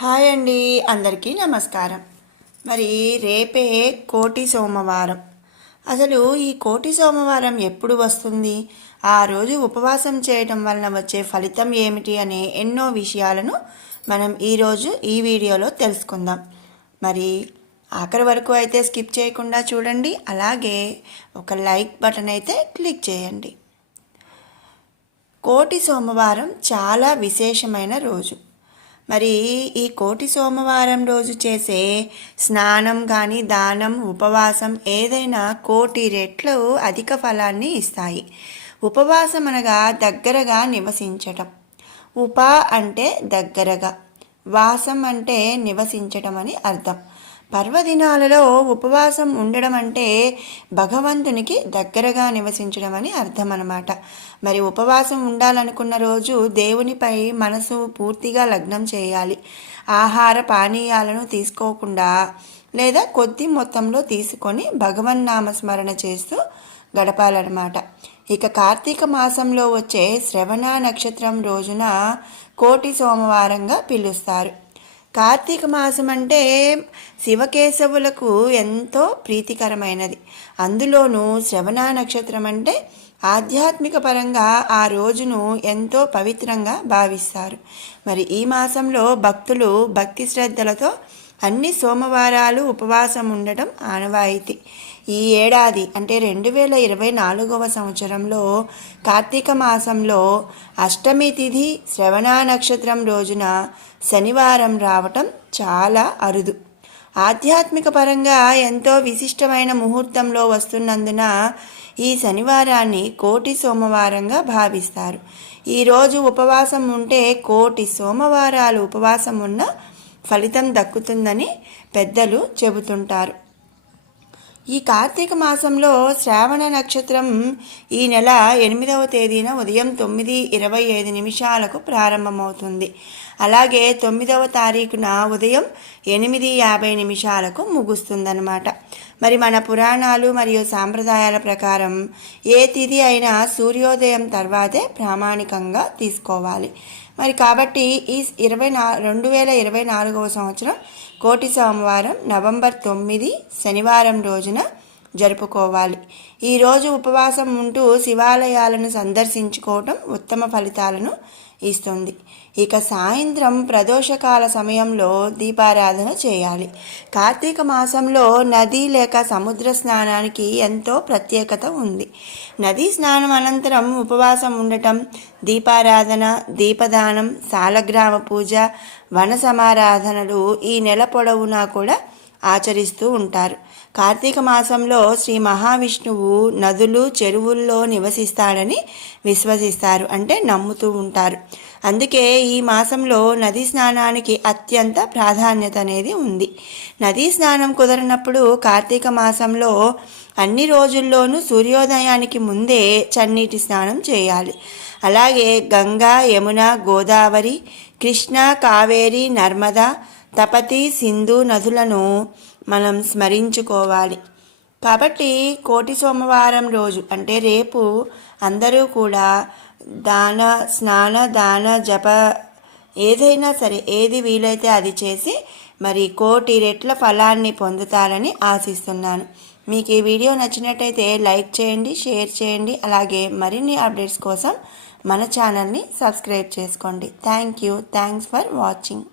Hi అండి, అందరికీ నమస్కారం. మరి రేపే కోటి సోమవారం. అసలు ఈ కోటి సోమవారం ఎప్పుడు వస్తుంది, ఆ రోజు ఉపవాసం చేయటం వలన వచ్చే ఫలితం ఏమిటి అనే ఎన్నో విషయాలను మనం ఈరోజు ఈ వీడియోలో తెలుసుకుందాం. మరి ఆఖరి వరకు అయితే స్కిప్ చేయకుండా చూడండి, అలాగే ఒక లైక్ బటన్ అయితే క్లిక్ చేయండి. కోటి సోమవారం చాలా విశేషమైన రోజు. మరి ఈ కోటి సోమవారం రోజు చేసే స్నానం కానీ దానం ఉపవాసం ఏదైనా కోటి రెట్లు అధిక ఫలాన్ని ఇస్తాయి. ఉపవాసం అనగా దగ్గరగా నివసించటం. ఉప అంటే దగ్గరగా, వాసం అంటే నివసించటం అని అర్థం. పర్వదినాలలో ఉపవాసం ఉండడం అంటే భగవంతునికి దగ్గరగా నివసించడం అని అర్థం అన్నమాట. మరి ఉపవాసం ఉండాలనుకున్న రోజు దేవునిపై మనసు పూర్తిగా లగ్నం చేయాలి. ఆహార పానీయాలను తీసుకోకుండా లేదా కొద్ది మొత్తంలో తీసుకొని భగవన్నామస్మరణ చేస్తూ గడపాలన్నమాట. ఇక కార్తీక మాసంలో వచ్చే శ్రవణ నక్షత్రం రోజున కోటి సోమవారంగా పిలుస్తారు. కార్తీక మాసం అంటే శివకేశవులకు ఎంతో ప్రీతికరమైనది. అందులోనూ శ్రవణ నక్షత్రం అంటే ఆధ్యాత్మిక పరంగా ఆ రోజును ఎంతో పవిత్రంగా భావిస్తారు. మరి ఈ మాసంలో భక్తులు భక్తి శ్రద్ధలతో అన్ని సోమవారాలు ఉపవాసం ఉండటం ఆనవాయితీ. ఈ ఏడాది అంటే 2024 సంవత్సరంలో కార్తీక మాసంలో అష్టమి తిథి శ్రవణ నక్షత్రం రోజున శనివారం రావటం చాలా అరుదు. ఆధ్యాత్మిక పరంగా ఎంతో విశిష్టమైన ముహూర్తంలో వస్తున్నందున ఈ శనివారాన్ని కోటి సోమవారంగా భావిస్తారు. ఈరోజు ఉపవాసం ఉంటే కోటి సోమవారాలు ఉపవాసం ఉన్న ఫలితం దక్కుతుందని పెద్దలు చెబుతుంటారు. ఈ కార్తీక మాసంలో శ్రావణ నక్షత్రం ఈ నెల 8వ తేదీన ఉదయం 9:25 ప్రారంభమవుతుంది. అలాగే 9వ తారీఖున ఉదయం 8:50 ముగుస్తుందన్నమాట. మరి మన పురాణాలు మరియు సాంప్రదాయాల ప్రకారం ఏ తిథి అయినా సూర్యోదయం తర్వాతే ప్రామాణికంగా తీసుకోవాలి. మరి కాబట్టి ఈ 2024 సంవత్సరం కోటి సోమవారం నవంబర్ 9 శనివారం రోజున జరుపుకోవాలి. ఈరోజు ఉపవాసం ఉంటూ శివాలయాలను సందర్శించుకోవటం ఉత్తమ ఫలితాలను ఇస్తుంది. ఇక సాయంత్రం ప్రదోషకాల సమయంలో దీపారాధన చేయాలి. కార్తీక మాసంలో నది లేక సముద్ర స్నానానికి ఎంతో ప్రత్యేకత ఉంది. నదీ స్నానం అనంతరం ఉపవాసం ఉండటం, దీపారాధన, దీపదానం, సాలగ్రామ పూజ, వన సమారాధనలు ఈ నెల పొడవునా కూడా ఆచరిస్తూ ఉంటారు. కార్తీక మాసంలో శ్రీ మహావిష్ణువు నదులు చెరువుల్లో నివసిస్తాడని విశ్వసిస్తారు, అంటే నమ్ముతూ ఉంటారు. అందుకే ఈ మాసంలో నదీ స్నానానికి అత్యంత ప్రాధాన్యత అనేది ఉంది. నదీ స్నానం కుదరనప్పుడు కార్తీక మాసంలో అన్ని రోజుల్లోనూ సూర్యోదయానికి ముందే చన్నీటి స్నానం చేయాలి. అలాగే గంగా, యమున, గోదావరి, కృష్ణ, కావేరి, నర్మదా, తపతి, సింధు నదులను మనం స్మరించుకోవాలి. కాబట్టి కోటి సోమవారం రోజు అంటే రేపు అందరూ కూడా స్నాన దాన జప ఏదైనా సరే ఏది వీలైతే అది చేసి మరి కోటి రెట్ల ఫలాన్ని పొందుతారని ఆశిస్తున్నాను. మీకు ఈ వీడియో నచ్చినట్టయితే లైక్ చేయండి, షేర్ చేయండి, అలాగే మరిన్ని అప్డేట్స్ కోసం మన ఛానల్ని సబ్స్క్రైబ్ చేసుకోండి. Thanks for watching.